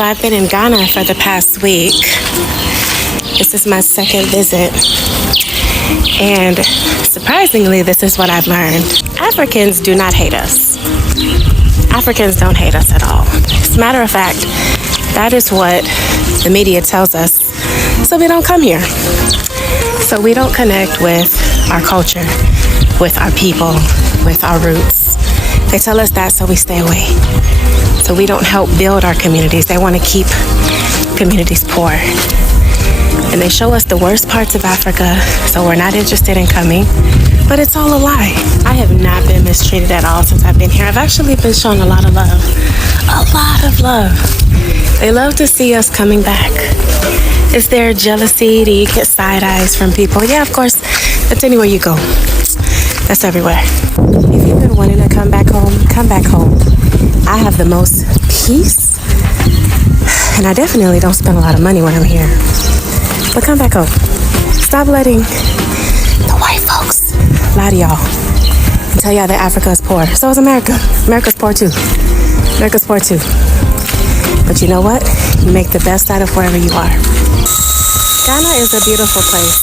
So I've been in Ghana for the past week. This is my second visit. And surprisingly, this is what I've learned. Africans do not hate us. Africans don't hate us at all. As a matter of fact, that is what the media tells us. So we don't come here. So we don't connect with our culture, with our people, with our roots. They tell us that, so we stay away. So we don't help build our communities. They want to keep communities poor. And they show us the worst parts of Africa, so we're not interested in coming. But it's all a lie. I have not been mistreated at all since I've been here. I've actually been shown a lot of love. A lot of love. They love to see us coming back. Is there jealousy? Do you get side eyes from people? Yeah, of course. That's anywhere you go. That's everywhere. If you've been wanting to come back home, come back home. I have the most peace, and I definitely don't spend a lot of money when I'm here. But come back home. Stop letting the white folks lie to y'all and tell y'all that Africa is poor. So is America. America's poor too. America's poor too. But you know what? You make the best out of wherever you are. Ghana is a beautiful place.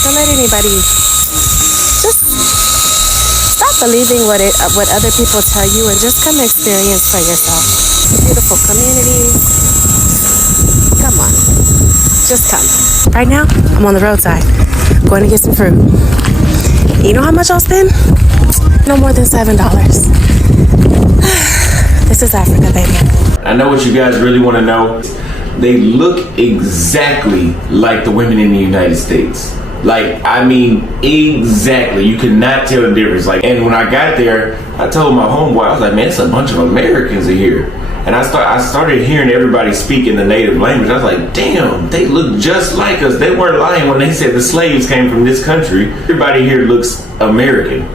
Don't let anybody just stop believing what other people tell you and just come experience for yourself. Beautiful communities. Come on. Just come. Right now, I'm on the roadside, going to get some fruit. You know how much I'll spend? No more than $7. This is Africa, baby. I know what you guys really want to know. They look exactly like the women in the United States. Like, I mean, exactly. You could not tell the difference. Like, and when I got there, I told my homeboy, I was like, man, it's a bunch of Americans in here. And I started hearing everybody speak in the native language. I was like, damn, they look just like us. They weren't lying when they said the slaves came from this country. Everybody here looks American.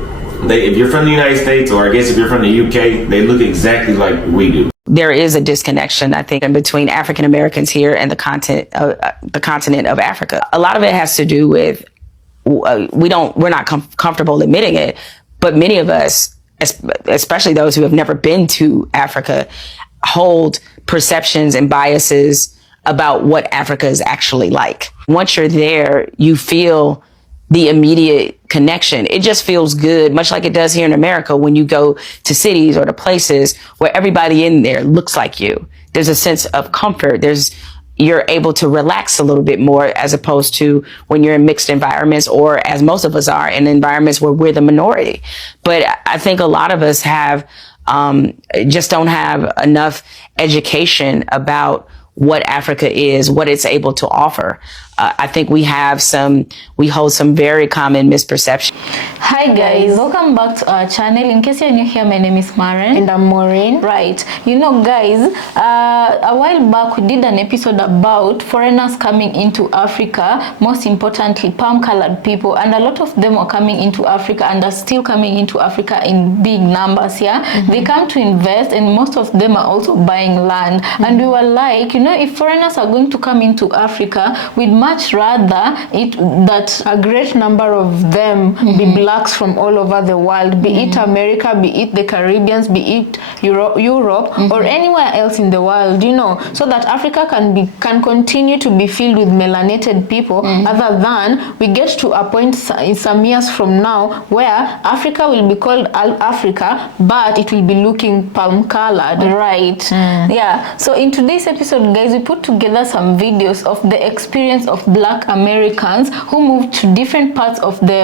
If you're from the United States, or I guess if you're from the UK, they look exactly like we do. There is a disconnection, I think, in between African Americans here and the continent of Africa. A lot of it has to do with we're not comfortable admitting it, but many of us, especially those who have never been to Africa, hold perceptions and biases about what Africa is actually like. Once you're there, you feel the immediate connection. It just feels good, much like it does here in America when you go to cities or to places where everybody in there looks like you. There's a sense of comfort. You're able to relax a little bit more as opposed to when you're in mixed environments, or as most of us are in environments where we're the minority. But I think a lot of us just don't have enough education about what Africa is, what it's able to offer. I think we hold some very common misperceptions. Hi guys, welcome back to our channel. In case you're new here, my name is Maren. And I'm Maureen. Right. You know guys, a while back we did an episode about foreigners coming into Africa, most importantly palm-colored people, and a lot of them are coming into Africa and are still coming into Africa in big numbers, yeah? Mm-hmm. They come to invest, and most of them are also buying land. Mm-hmm. And we were like, you know, if foreigners are going to come into Africa, we'd much rather that a great number of them be blacks from all over the world, be it America, be it the Caribbeans, be it Europe, or anywhere else in the world, you know, so that Africa can continue to be filled with melanated people, other than we get to a point in some years from now where Africa will be called Africa, but it will be looking palm-colored. Right. Yeah. So in today's episode, guys, we put together some videos of the experience of Black Americans who moved to different parts of the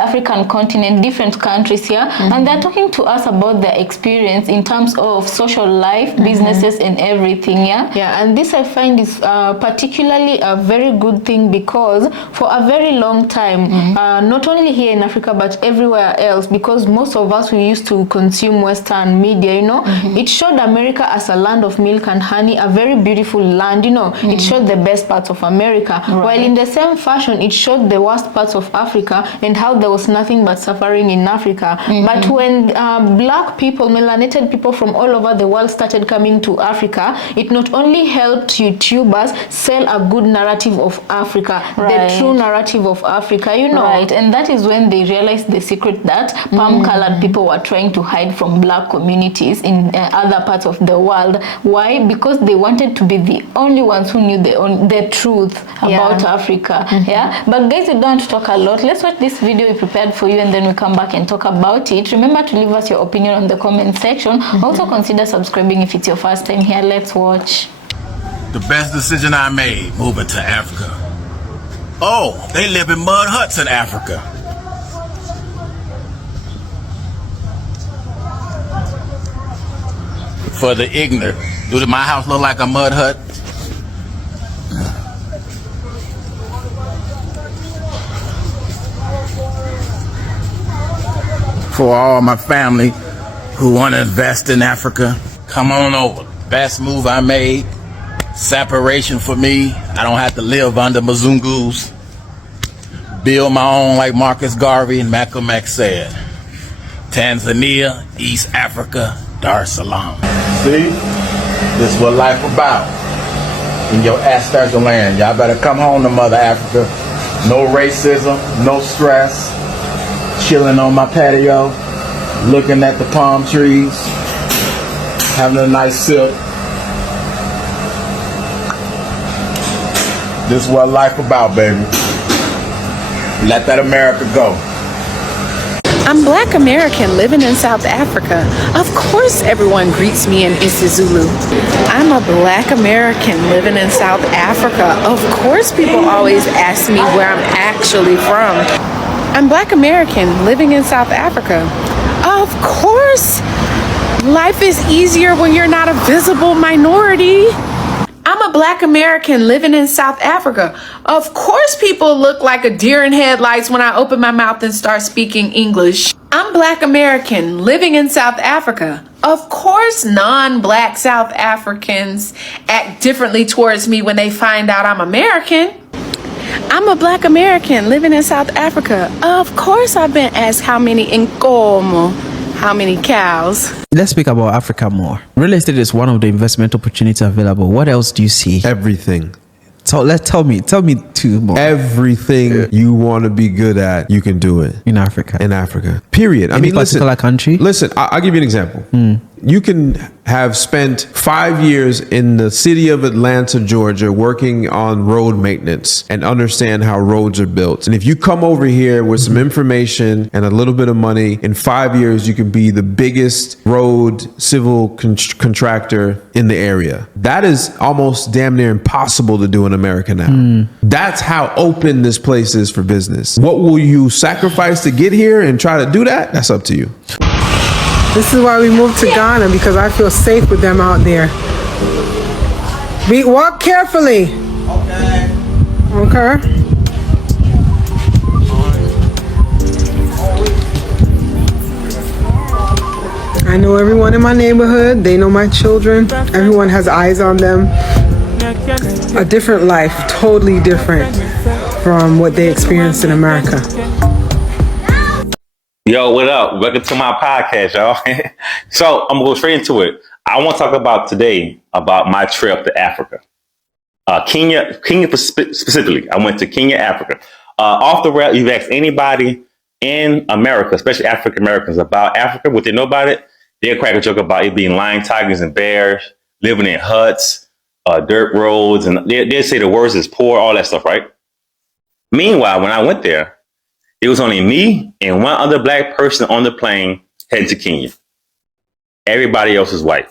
African continent, different countries here, and they're talking to us about their experience in terms of social life, businesses, and everything. Yeah, and this I find is particularly a very good thing, because for a very long time, not only here in Africa but everywhere else, because most of us, we used to consume Western media, you know, it showed America as a land of milk and honey, a very beautiful land, you know, it showed the best parts of America. While in the same fashion, it showed the worst parts of Africa and how there was nothing but suffering in Africa. But when black people, melanated people from all over the world started coming to Africa, it not only helped YouTubers sell a good narrative of Africa, the true narrative of Africa, you know. Right, and that is when they realized the secret that palm-colored people were trying to hide from black communities in other parts of the world. Why? Because they wanted to be the only ones who knew the truth about Africa. Yeah, but guys, we don't want to talk a lot. Let's watch this video we prepared for you, and then we come back and talk about it. Remember to leave us your opinion on the comment section. Also consider subscribing if it's your first time here. Let's watch. The best decision I made, moving to Africa. Oh, they live in mud huts in Africa. For the ignorant, do my house look like a mud hut? For all my family who want to invest in Africa, come on over. Best move I made. Separation for me. I don't have to live under Mzungus. Build my own, like Marcus Garvey and Malcolm X said. Tanzania, East Africa, Dar es Salaam. See? This is what life about. In your Aztecan land. Y'all better come home to Mother Africa. No racism, no stress. Chilling on my patio, looking at the palm trees, having a nice sip. This is what life about, baby. Let that America go. I'm Black American living in South Africa. Of course everyone greets me in isiZulu. I'm a Black American living in South Africa. Of course people always ask me where I'm actually from. I'm Black American living in South Africa. Of course life is easier when you're not a visible minority. I'm a Black American living in South Africa. Of course people look like a deer in headlights when I open my mouth and start speaking English. I'm Black American living in South Africa. Of course non-Black South Africans act differently towards me when they find out I'm American. I'm a Black American living in South Africa. Of course I've been asked how many inkomo, how many cows. Let's speak about Africa more. Real estate is one of the investment opportunities available. What else do you see? Everything. So tell me two more. Everything you want to be good at, you can do it In Africa. in Africa. Period. Any particular country? Listen, I'll give you an example. You can have spent 5 years in the city of Atlanta, Georgia, working on road maintenance and understand how roads are built. And if you come over here with some information and a little bit of money, in 5 years, you can be the biggest road civil contractor in the area. That is almost damn near impossible to do in America now. That's how open this place is for business. What will you sacrifice to get here and try to do that? That's up to you. This is why we moved to Ghana, because I feel safe with them out there. Walk carefully. Okay. I know everyone in my neighborhood. They know my children. Everyone has eyes on them. A different life, totally different from what they experienced in America. Yo, what up? Welcome to my podcast, y'all. So I'm gonna go straight into it. I want to talk about today about my trip to Africa, Kenya specifically. I went to Kenya, Africa. Off the rail, you've asked anybody in America, especially African Americans, about Africa, what they know about it. They'll crack a joke about it being lion, tigers, and bears, living in huts, dirt roads, and they'll say the worst is poor, all that stuff, right? Meanwhile, when I went there, it was only me and one other black person on the plane heading to Kenya. Everybody else is white.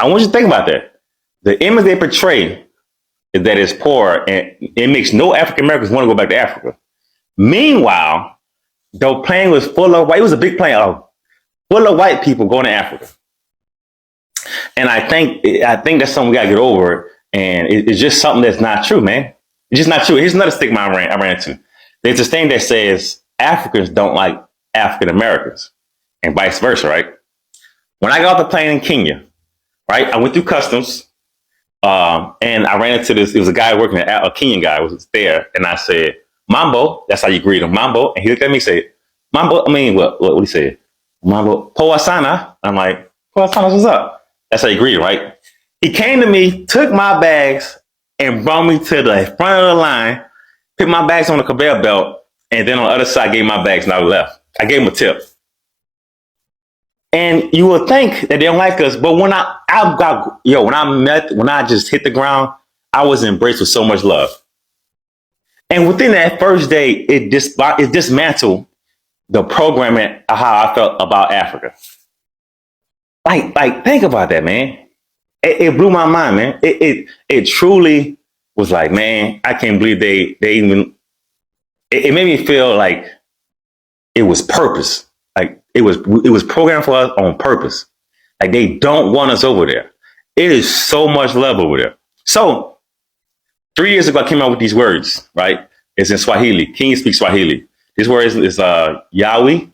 I want you to think about that. The image they portray is that it's poor, and it makes no African Americans want to go back to Africa. Meanwhile, the plane was full of white. It was a big plane, full of white people going to Africa. And I think that's something we got to get over. And it's just something that's not true, man. It's just not true. Here's another stigma I ran into. There's this thing that says Africans don't like African Americans and vice versa, right? When I got off the plane in Kenya, right, I went through customs. And I ran into this. It was a guy working at a Kenyan guy was there, and I said, "Mambo." That's how you greet him, Mambo. And he looked at me and said, "Mambo." I mean, what he said? Mambo. Poasana. I'm like, Poasana, what's up? That's how you greet him, right? He came to me, took my bags, and brought me to the front of the line, put my bags on the conveyor belt, and then on the other side, gave my bags and I left. I gave him a tip. And you would think that they don't like us, but when I just hit the ground, I was embraced with so much love. And within that first day, it dismantled the programming of how I felt about Africa. Like think about that, man. It blew my mind, man. It truly was like, man, I can't believe they even. It made me feel like it was purpose. Like it was programmed for us on purpose. Like they don't want us over there. It is so much love over there. So 3 years ago, I came out with these words. Right? It's in Swahili. Kenya speaks Swahili. This word is Yahweh,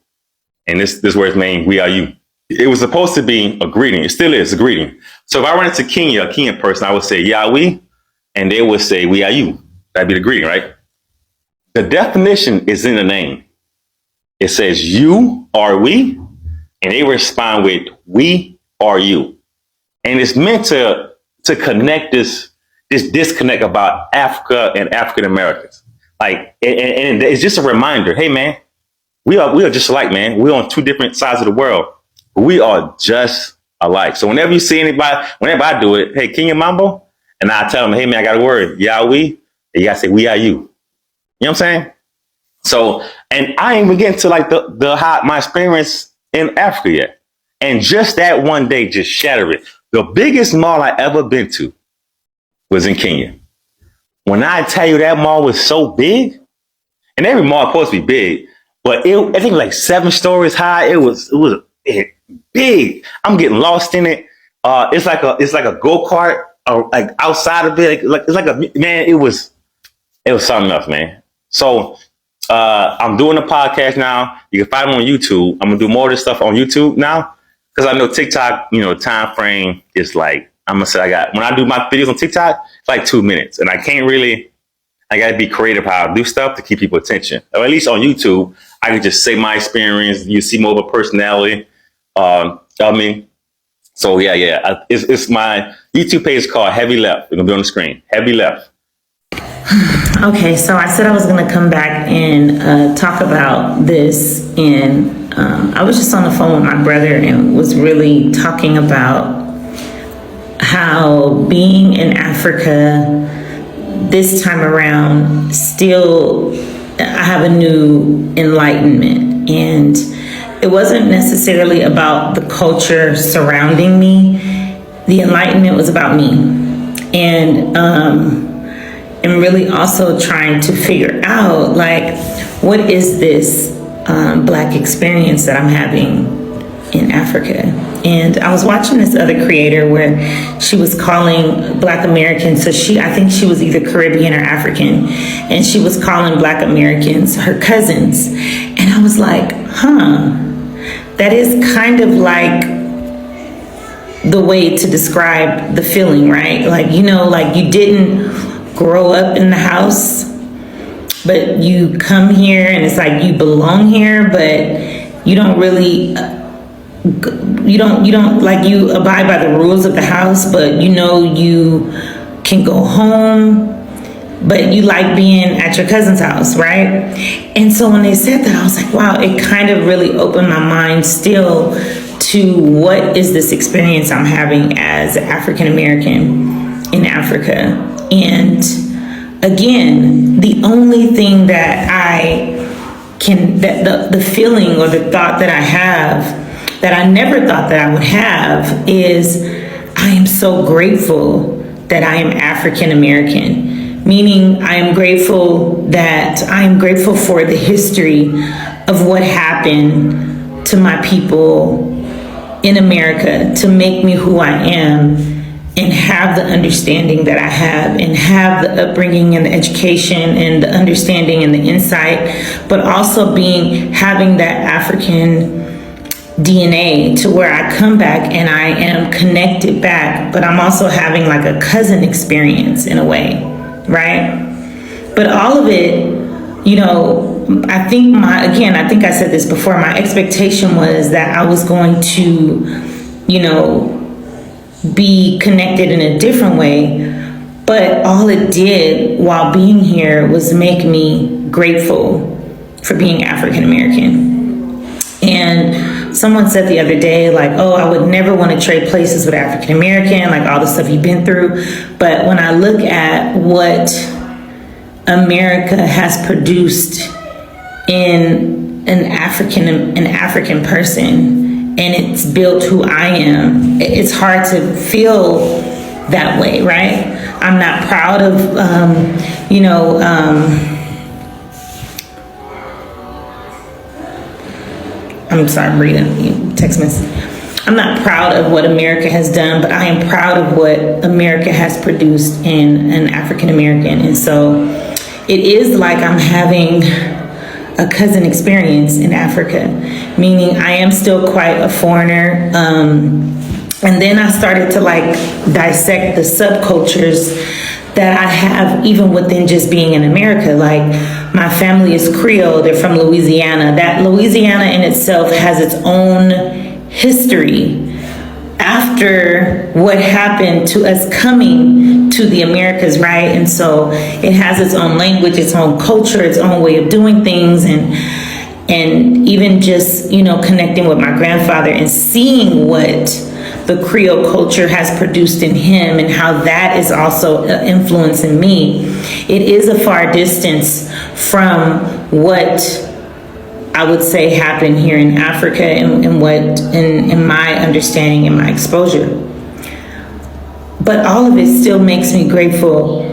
and this word is mean we are you. It was supposed to be a greeting. It still is a greeting. So if I run into Kenya, a Kenyan person, I would say Yahweh, and they would say we are you. That'd be the greeting, right? The definition is in the name. It says you are we, and they respond with we are you. And it's meant to connect this disconnect about Africa and African Americans. Like, and it's just a reminder, hey man, we are just alike, man. We're on two different sides of the world. We are just alike. So whenever you see anybody, whenever I do it, hey, Kenya Mambo, and I tell them, hey man, I got a word, Yahweh, and you gotta say we are you. You know what I'm saying? So, and I ain't even getting to like my experience in Africa yet. And just that one day just shattered it. The biggest mall I ever been to was in Kenya. When I tell you that mall was so big, and every mall is supposed to be big, but I think like 7 stories high. It was big. I'm getting lost in it. It's like a go-kart, like outside of it. Like it's like man. It was something else, man. So I'm doing a podcast now. You can find it on YouTube. I'm gonna do more of this stuff on YouTube now because I know TikTok. Time frame is like I'm gonna say when I do my videos on TikTok, it's like 2 minutes, and I can't really. I gotta be creative how I do stuff to keep people attention. Or at least on YouTube, I can just say my experience. You see more of a personality. So yeah. It's my YouTube page called Heavy Left. It's gonna be on the screen. Heavy Left. Okay, so I said I was going to come back and talk about this, and I was just on the phone with my brother and was really talking about how being in Africa this time around, still I have a new enlightenment, and it wasn't necessarily about the culture surrounding me. The enlightenment was about me, and really also trying to figure out, like, what is this Black experience that I'm having in Africa? And I was watching this other creator where she was calling Black Americans, so I think she was either Caribbean or African, and she was calling Black Americans her cousins. And I was like, that is kind of like the way to describe the feeling, right? Like, like you didn't grow up in the house, but you come here and it's like you belong here, but you don't really you don't like, you abide by the rules of the house, but you can go home, but you like being at your cousin's house, right? And so when they said that, I was like, wow, it kind of really opened my mind still to what is this experience I'm having as African American in Africa. And again, the only thing that the feeling or the thought that I have that I never thought that I would have is I am so grateful that I am African American, meaning I am grateful for the history of what happened to my people in America to make me who I am, and have the understanding that I have, and have the upbringing and the education and the understanding and the insight, but also having that African DNA to where I come back and I am connected back, but I'm also having like a cousin experience in a way, right? But all of it, you know, I think I think I said this before, my expectation was that I was going to, you know, be connected in a different way. But all it did while being here was make me grateful for being African American. And someone said the other day, like, oh, I would never want to trade places with African American, like all the stuff you've been through. But when I look at what America has produced in an African person, and it's built who I am, it's hard to feel that way, right? I'm not proud of, I'm sorry, I'm reading text message. I'm not proud of what America has done, but I am proud of what America has produced in an African American. And so it is like I'm having a cousin experience in Africa, meaning I am still quite a foreigner. And then I started to like dissect the subcultures that I have even within just being in America. Like my family is Creole, they're from Louisiana. That Louisiana in itself has its own history after what happened to us coming to the Americas, right? And so it has its own language, its own culture, its own way of doing things. And even just, you know, connecting with my grandfather and seeing what the Creole culture has produced in him and how that is also influencing me. It is a far distance from what I would say happened here in Africa and what in my understanding and my exposure. But all of it still makes me grateful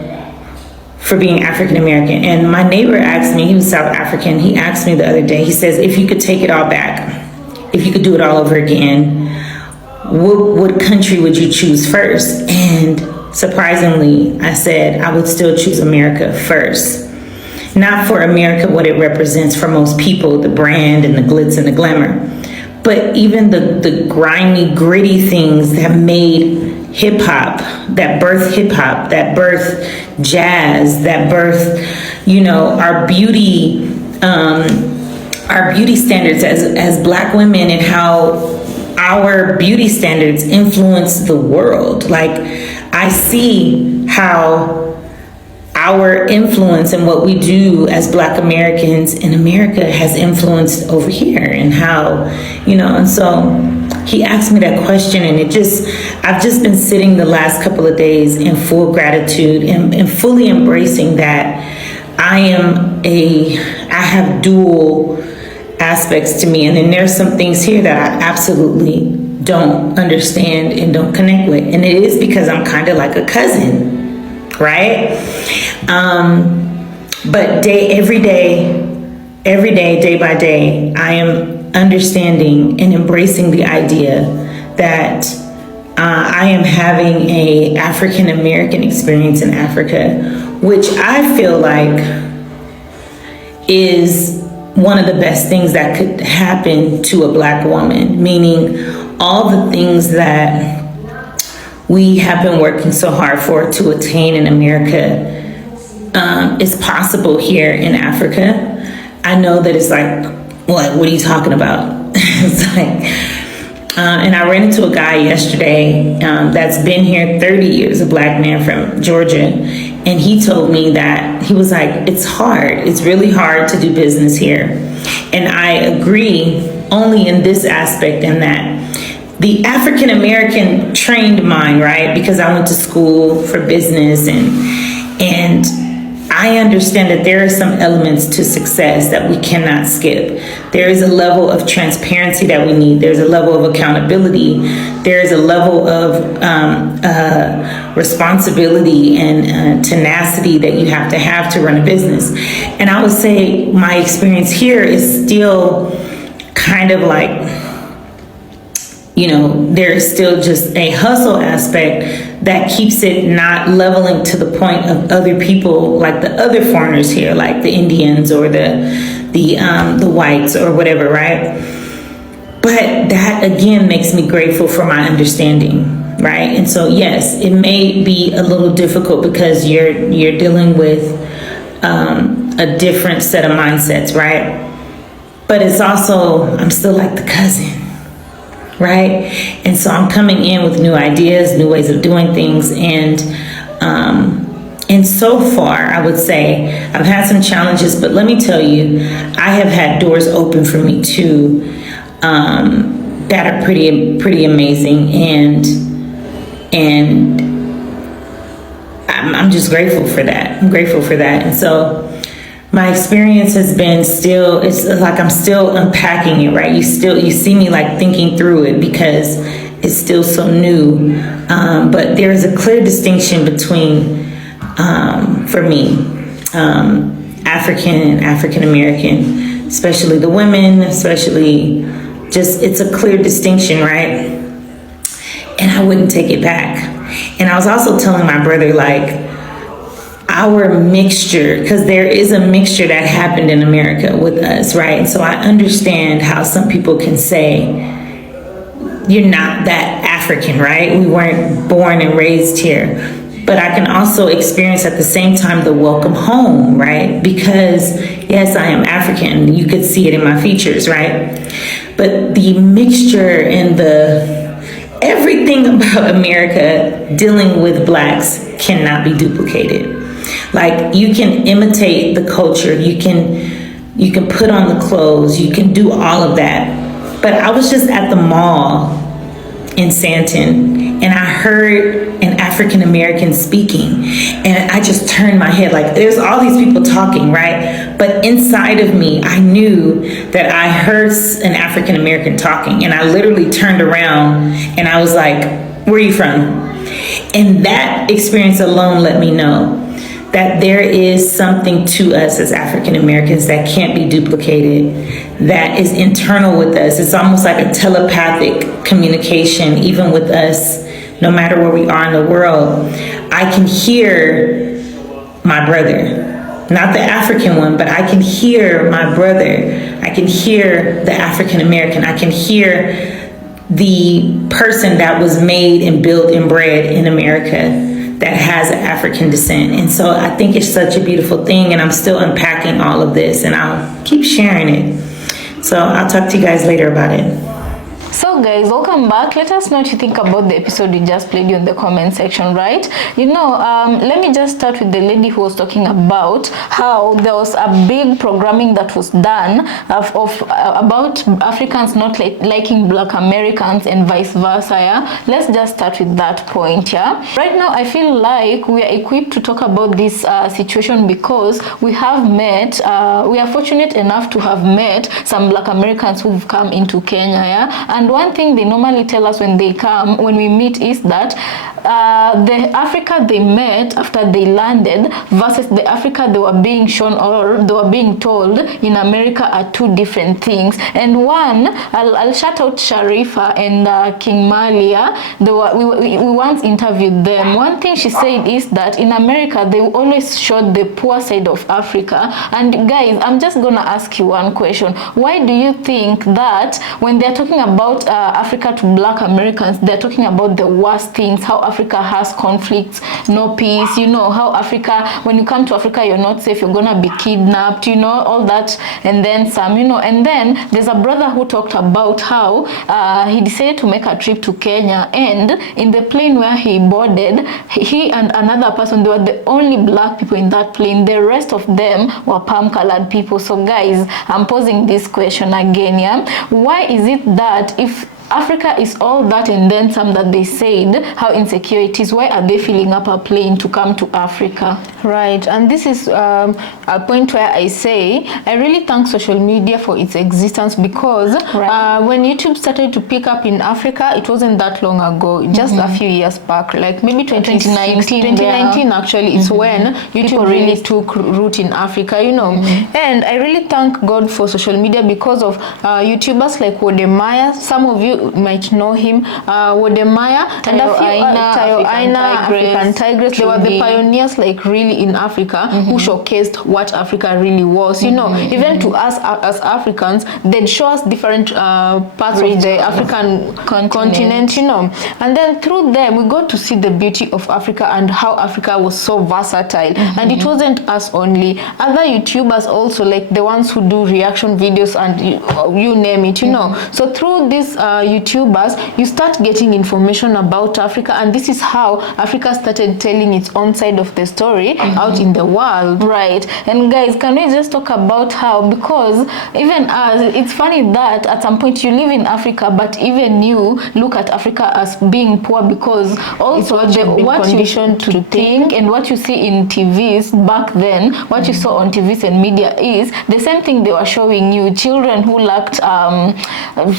for being African American. And my neighbor asked me, he was South African, he asked me the other day, he says, if you could take it all back, if you could do it all over again, what country would you choose first? And surprisingly, I said I would still choose America first. Not for America, what it represents for most people, the brand and the glitz and the glamour, but even the grimy, gritty things that made hip hop, that birth hip hop, that birth jazz, that birth, you know, our beauty standards as Black women, and how our beauty standards influence the world. Like I see how our influence and what we do as Black Americans in America has influenced over here, and how, you know, and so he asked me that question, and I've just been sitting the last couple of days in full gratitude and fully embracing that I have dual aspects to me, and then there's some things here that I absolutely don't understand and don't connect with, and it is because I'm kind of like a cousin, right? But every day, day by day, I am understanding and embracing the idea that I am having a African American experience in Africa, which I feel like is one of the best things that could happen to a Black woman, meaning all the things that we have been working so hard for to attain in America is possible here in Africa. I know that it's like, what are you talking about? It's like, and I ran into a guy yesterday that's been here 30 years, a Black man from Georgia. And he told me that, he was like, it's hard. It's really hard to do business here. And I agree only in this aspect, in that the African American trained mind, right? Because I went to school for business, and I understand that there are some elements to success that we cannot skip. There is a level of transparency that we need. There's a level of accountability. There's a level of responsibility and tenacity that you have to run a business. And I would say my experience here is still kind of like, you know, there's still just a hustle aspect that keeps it not leveling to the point of other people, like the other foreigners here, like the Indians or the whites or whatever, right? But that again makes me grateful for my understanding, right? And so yes, it may be a little difficult because you're dealing with a different set of mindsets, right? But it's also, I'm still like the cousin, right? And so I'm coming in with new ideas, new ways of doing things, and so far, I would say I've had some challenges, but let me tell you, I have had doors open for me too, that are pretty amazing, and I'm just grateful for that. I'm grateful for that, and so my experience has been it's like I'm still unpacking it, right? You see me like thinking through it because it's still so new, but there is a clear distinction between, for me, African and African American, especially the women, especially just, it's a clear distinction, right? And I wouldn't take it back. And I was also telling my brother, like, our mixture, because there is a mixture that happened in America with us, right? And so I understand how some people can say, you're not that African, right? We weren't born and raised here. But I can also experience at the same time the welcome home, right? Because yes, I am African. You could see it in my features, right? But the mixture and everything about America dealing with Blacks cannot be duplicated. Like, you can imitate the culture, you can put on the clothes, you can do all of that. But I was just at the mall in Santon and I heard an African American speaking, and I just turned my head, like, there's all these people talking, right? But inside of me, I knew that I heard an African American talking, and I literally turned around and I was like, where are you from? And that experience alone let me know that there is something to us as African Americans that can't be duplicated, that is internal with us. It's almost like a telepathic communication, even with us, no matter where we are in the world. I can hear my brother, not the African one, but I can hear my brother. I can hear the African American. I can hear the person that was made and built and bred in America that has an African descent. And so I think it's such a beautiful thing, and I'm still unpacking all of this, and I'll keep sharing it. So I'll talk to you guys later about it. So guys, welcome back. Let us know what you think about the episode we just played you in the comment section, right? Let me just start with the lady who was talking about how there was a big programming that was done about Africans not liking Black Americans and vice versa. Yeah? Let's just start with that point. Yeah. Right now, I feel like we are equipped to talk about this situation because we have met, we are fortunate enough to have met some Black Americans who've come into Kenya. Yeah. And one thing they normally tell us when we meet is that the Africa they met after they landed versus the Africa they were being shown or they were being told in America are two different things. And one, I'll shout out Sharifa and King Malia. We once interviewed them. One thing she said is that in America they always showed the poor side of Africa. And guys, I'm just gonna ask you one question. Why do you think that when they're talking about Africa to Black Americans, they're talking about the worst things, how Africa has conflicts, no peace, how Africa, when you come to Africa, you're not safe, you're gonna be kidnapped, all that, and then some, and then there's a brother who talked about how he decided to make a trip to Kenya, and in the plane where he boarded, he and another person, they were the only Black people in that plane. The rest of them were palm-colored people. So guys, I'm posing this question again, yeah? Why is it that if Africa is all that and then some that they said how insecure it is, why are they filling up a plane to come to Africa? Right, and this is a point where I say I really thank social media for its existence because when YouTube started to pick up in Africa, it wasn't that long ago, just a few years back, like maybe 2019 actually, it's when YouTube really took root in Africa, and I really thank God for social media because of YouTubers like Wodemaya. Some of you you might know him, Wodemaya, and a few Tayo Aina, African Tigress. They were the pioneers, like really in Africa, who showcased what Africa really was. You know, even to us as Africans, they'd show us different parts of the African continent. You know, and then through them we got to see the beauty of Africa and how Africa was so versatile. And it wasn't us only; other YouTubers also, like the ones who do reaction videos and you name it. You know, so through these YouTubers, you start getting information about Africa, and this is how Africa started telling its own side of the story out in the world. Right. And guys, can we just talk about how, because even as it's funny that at some point you live in Africa, but even you look at Africa as being poor, because also what you to think and what you see in TVs back then, what you saw on TVs and media is the same thing they were showing you. Children who lacked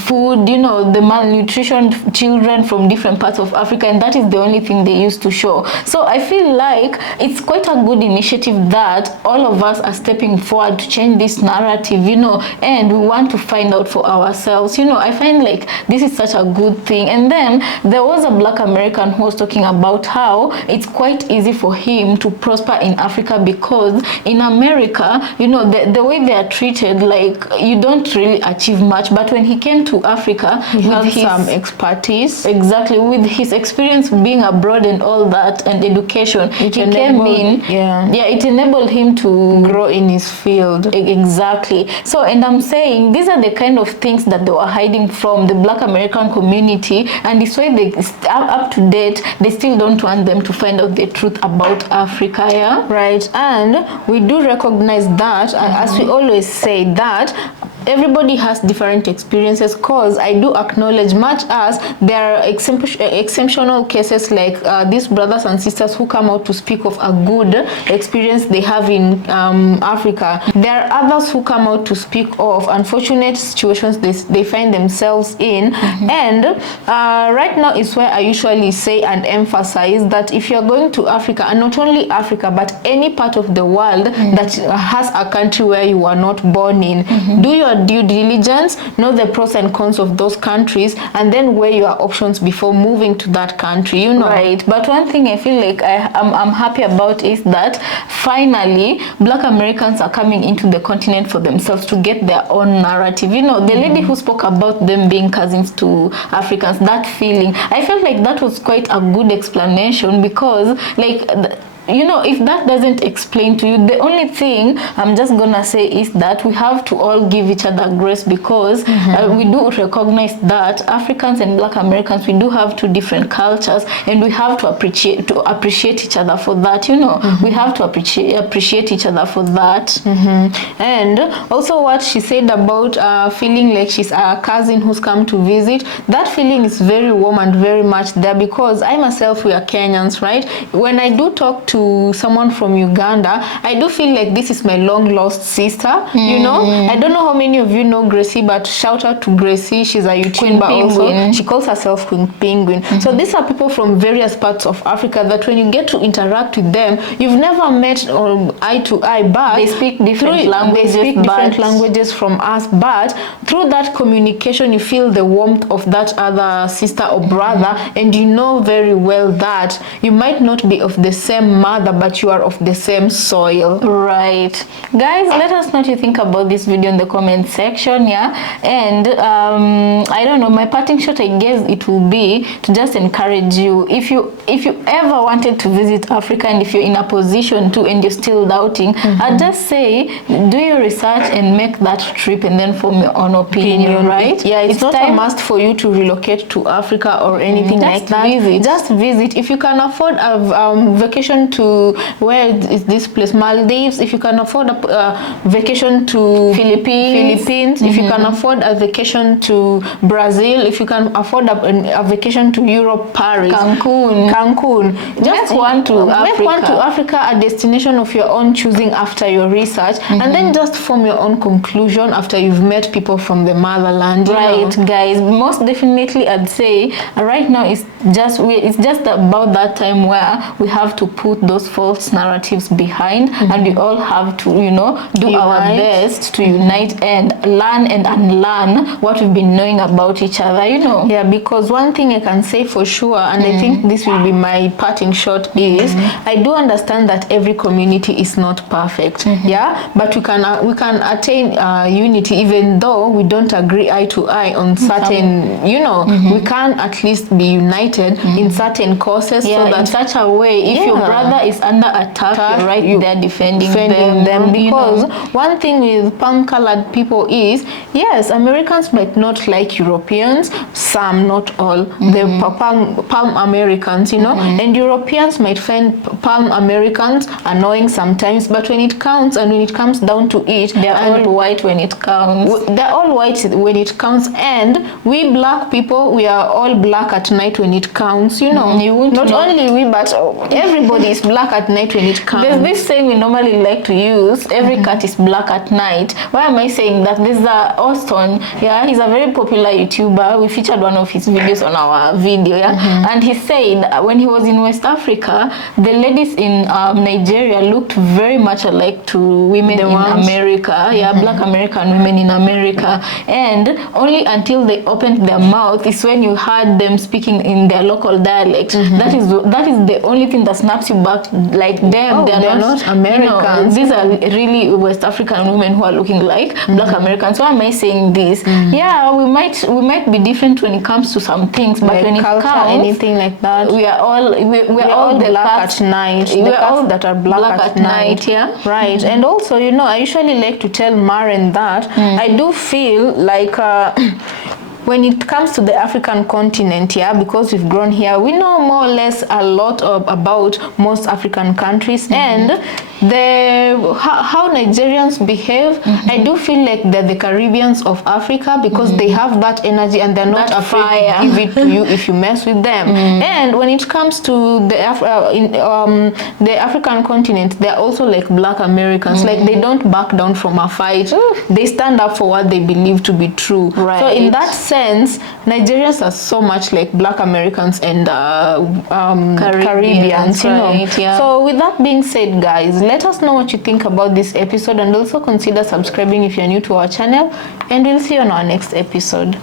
food, you know, the malnutrition children from different parts of Africa, and that is the only thing they used to show. So I feel like it's quite a good initiative that all of us are stepping forward to change this narrative, you know, and we want to find out for ourselves. You know, I find like this is such a good thing. And then there was a Black American who was talking about how it's quite easy for him to prosper in Africa, because in America, you know, the way they are treated, like you don't really achieve much. But when he came to Africa, he had some expertise. Exactly, with his experience being abroad and all that, and education, he came in. It enabled him to grow in his field. Exactly. So, and I'm saying these are the kind of things that they were hiding from the Black American community, and this way they up to date. They still don't want them to find out the truth about Africa. Yeah, right. And we do recognize that, as we always say, that everybody has different experiences, because I do acknowledge, much as there are exceptional cases like these brothers and sisters who come out to speak of a good experience they have in Africa, there are others who come out to speak of unfortunate situations they find themselves in. And right now is where I usually say and emphasize that if you're going to Africa, and not only Africa but any part of the world that has a country where you were not born in, do your due diligence, know the pros and cons of those countries, and then weigh your options before moving to that country, you know. Right. But one thing I feel like I'm happy about is that finally Black Americans are coming into the continent for themselves to get their own narrative. You know, the lady who spoke about them being cousins to Africans, that feeling, I felt like that was quite a good explanation, because like you know, if that doesn't explain to you, the only thing I'm just gonna say is that we have to all give each other grace, because we do recognize that Africans and Black Americans, we do have two different cultures, and we have to appreciate each other for that. You know, we have to appreciate each other for that. And also what she said about feeling like she's a cousin who's come to visit, that feeling is very warm and very much there, because I myself, we are Kenyans, right? When I do talk to someone from Uganda, I do feel like this is my long lost sister. You know, I don't know how many of you know Gracie, but shout out to Gracie. She's a YouTuber also. She calls herself Queen Penguin. So these are people from various parts of Africa that when you get to interact with them, you've never met eye to eye, but they speak different languages. They speak different languages from us, but through that communication, you feel the warmth of that other sister or brother, and you know very well that you might not be of the same mother, but you are of the same soil. Right. Guys, let us know what you think about this video in the comment section. And I don't know, my parting shot, I guess it will be to just encourage you, if you ever wanted to visit Africa, and if you're in a position to and you're still doubting, I'd just say do your research and make that trip, and then form your own opinion. Right? It's not a must for you to relocate to Africa or anything like that. Just visit. If you can afford a vacation to, where is this place, Maldives, if you can afford a vacation to Philippines, if you can afford a vacation to Brazil, if you can afford a vacation to Europe, Paris, Cancun, just make one to Africa a destination of your own choosing after your research, and then just form your own conclusion after you've met people from the motherland. Right, guys, most definitely I'd say right now it's just about that time where we have to put those false narratives behind, and we all have to, you know, do our best to unite and learn and unlearn what we've been knowing about each other, you know. Yeah, because one thing I can say for sure, and I think this will be my parting shot, is I do understand that every community is not perfect, yeah, but we can attain unity even though we don't agree eye to eye on certain, you know, we can at least be united in certain causes, so that in such a way, if your brother is under attack, you're right there defending them. Because one thing with palm-colored people is, yes, Americans might not like Europeans, some, not all, the palm Americans, you know, and Europeans might find palm Americans annoying sometimes, but when it counts and when it comes down to it, they're all white when it counts. They're all white when it counts, and we black people, we are all black at night when it counts, you know. Not only we, but everybody is black at night when it counts. There's this saying we normally like to use, every cat is black at night. Why am I saying that? There's Austin, yeah, he's a very popular YouTuber. We featured one of his videos on our video, yeah, and he said when he was in West Africa, the ladies in Nigeria looked very much alike to women in America, black American women in America, and only until they opened their mouth is when you heard them speaking in their local dialect. That is the only thing that snaps you back, like them. They're not Americans. You know, these are really West African women who are looking like black Americans. Why am I saying this? Yeah, we might be different when it comes to some things, but when it comes anything like that, we are all black at night. We're all that are black at night, yeah, right. And also, you know, I usually like to tell Maren that I do feel like when it comes to the African continent, yeah, because we've grown here, we know more or less a lot about most African countries and how Nigerians behave. I do feel like they're the Caribbeans of Africa because they have that energy and they're not afraid to give it to you if you mess with them. And when it comes to the African continent, they're also like black Americans. Like they don't back down from a fight. They stand up for what they believe to be true. Right. So in that sense, Nigerians are so much like black Americans and Caribbeans, you know. Right, yeah. So with that being said, guys, let us know what you think about this episode and also consider subscribing if you're new to our channel, and we'll see you on our next episode.